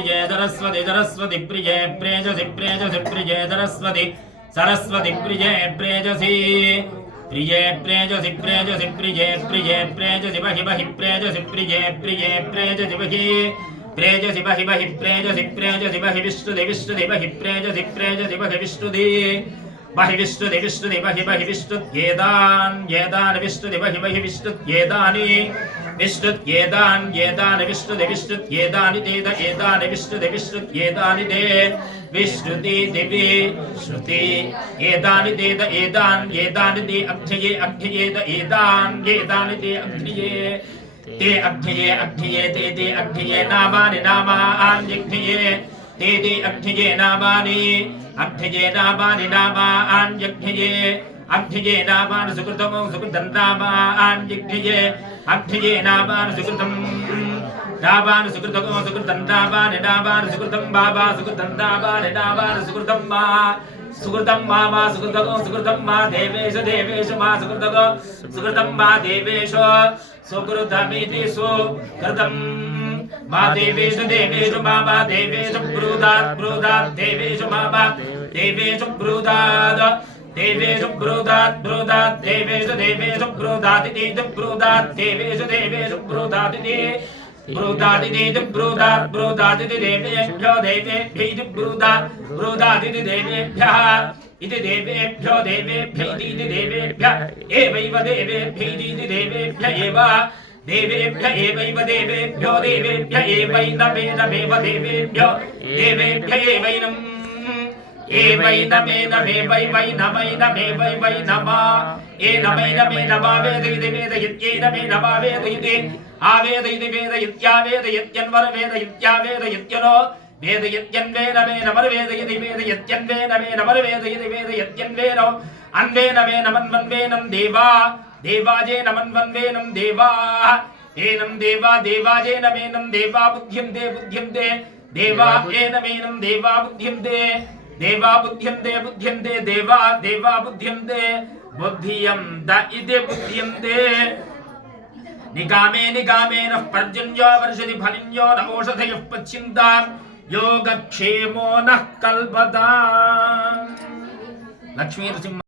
प्रिये सरस्वती सरस्वती प्रिये प्रेजसि प्रेजसि प्रिये सरस्वती सरस्वती प्रिये प्रेजसि प्रिये प्रेजसि प्रेजसि प्रिये प्रिये प्रेजसि बहि बहि प्रेजसि प्रिये प्रिये प्रेजसि बहि प्रेजसि बहि बहि प्रेजसि प्रेजसि बहि विष्णुदे विष्णुदे बहि प्रेजसि प्रेजसि बहि विष्णुदे बहि विष्णुदे विष्णुदे बहि बहि विष्णुद्येदान् येदान् विष्णुदे बहि बहि विष्णुद्येदानि विष्णुद्येदान् येदान् विष्णुदे विष्णुद्येदानि देद एदानि विष्णुदे विष्णुद्येदानि दे विष्णुदे देवी श्रुति एदानि देद एदान् येदानि दे अग्ध्यये अग्ध्ययेद एदान् येदानि दे अग्ध्यये ते अग्ध्यये अग्ध्यये ते अग्ध्यये नामानि नामान्यग्ध्यये ते अग्ध्यये नामानि अग्ध्यये नामानि नामान्यग्ध्यये अग्ध्यये नामानि सुकृतमो सुकृतं नामान्यग्ध्यये अग्ध्यये नामानि सुकृतं नामानि सुकृतमो सुकृतं नामानि सुकृतं बाबा सुकृतं नामानि सुकृतं मा सुकृतं मा सुकृतको सुकृतं मा देवेश देवेश मा सुकृतको सुकृतं मा देवेश सुकृतमिति सुकृतं मा देवेश देवेश मा देवेश ब्रूदात् ब्रूदात् देवेश मा देवेश ब्रूदात् देवेश ब्रूदात् ब्रूदात् देवेश देवेश ब्रूदादिति ब्रूदात् देवेश देवेश ब्रूदादिति ब्रूदादिति ब्रूदात् ब्रूदादिति देवेभ्यो देवेभ्यैति ब्रूदात् ब्रूदादिति देवेभ्यः इति देवेभ्यो देवेभ्य इति देवेभ्य एवैव देवेभ्यैति देवेभ्य एव देवेभ्य एवैव देवेभ्यो देवेभ्य एवैनमेनमेव देवेभ्यो देवेभ्य एवैनम् एवैनमेनमेवैवैनमैनमेवैवैनमा एनमैनमेनमा वेदयति वेदयत्यैनमेनमा वेदयति आवेदयति वेदयत्यावेदयत्यन्वर वेदयत्यावेदयत्यनो वेदयत्यन्वेनमेनमर वेदयति वेदयत्यन्वेनमेनमर वेदयति वेदयत्यन्वेनो अन्वेनमेनमन्वन्वेनं देवा देवाजेनमन्वन्वेनं देवाः एनं देवा देवाजेनमेनं देवा बुद्ध्यन्ते बुद्ध्यन्ते देवा एनमेनं देवा बुद्ध्यन्ते देवा बुद्ध्यन्ते बुद्ध्यन्ते देवा देवा बुद्ध्यन्ते बुद्धियन्त इति बुद्ध्यन्ते निगामे निगामेन पर्जन्यो वर्षति फलिन्यो न ओषधयः पच्यन्तां योगक्षेमो नः कल्पताम् लक्ष्मी नृसिंह